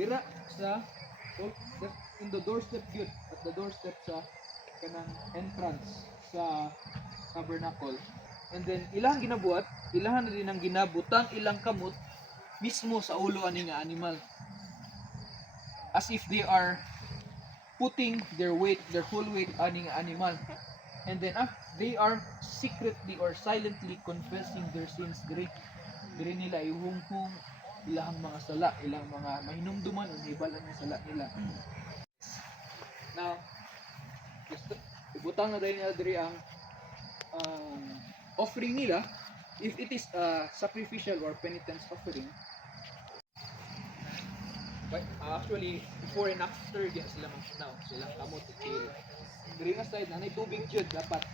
Dira sa in the doorstep yun, at the doorstep sa kanang entrance sa tabernacle. And then ilang ginabuhat, ilahan na din ang ginabutang ilang kamot mismo sa ulo ani nga animal. As if they are putting their weight, their whole weight ani nga animal. And then they are secretly or silently confessing their sins diri. Diri nila ihunghong ilang mga sala, ilang mga mahinumduman o hibalan ng sala nila. Now, gusto, ibutang na dahil nila diri ang offering nila. If it is a sacrificial or penitence offering, but actually, before and after yan sila magsunaw, silang kamot at tail. Diri nga side, nanay tubig dyan dapat.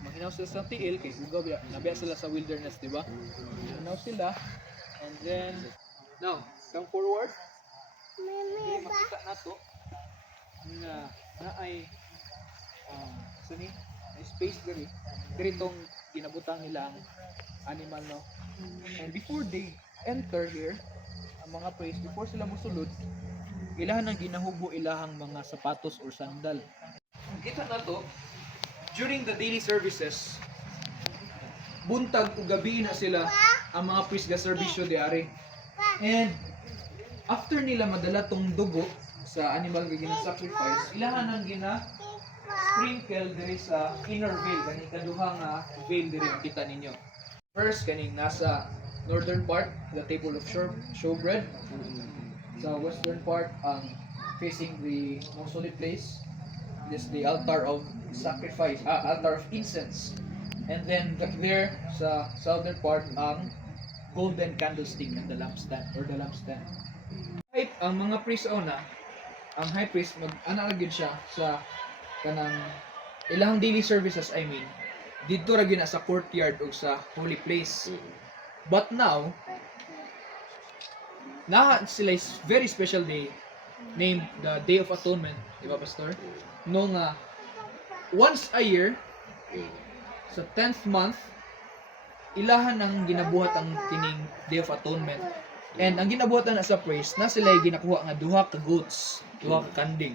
Maginaw sila sa tiil, kay Hugaw, nabiya sila sa wilderness, di ba? Maginaw sila, and then, now, come forward. Okay, makita na to, na ay, sani, may space diri. Diri tong ginabutang nila ang animal, no? And before they enter here, ang mga priest, before sila musulod, ilahan ang ginahubo ilahang mga sapatos or sandal. Kita na to, during the daily services, buntag o gabi na sila ang mga priest ga serbisyo diari. And after nila madala tong dugo sa animal nga gina-sacrifice, ilahan ang sprinkle diri sa inner veil, kaning kaduha nga veil diri kita ninyo. First kaning nasa northern part, the table of showbread. Sa western part, facing the most holy place, this the altar of sacrifice, altar of incense. And then there sa southern part, ang golden candlestick and the lampstand or the lampstand. Right, ang mga priest ang high priest mag-ana gyud siya sa kanang ilang daily services, I mean, dito ra gyud sa courtyard o sa holy place. But now, sila is very special day named the Day of Atonement, di ba, Pastor? Nung once a year, sa 10th month, ilahan ang ginabuhat ang kining Day of Atonement. And ang ginabuhatan na sa praise, na sila ginakuha nga duha ka goats, duha ka kanding.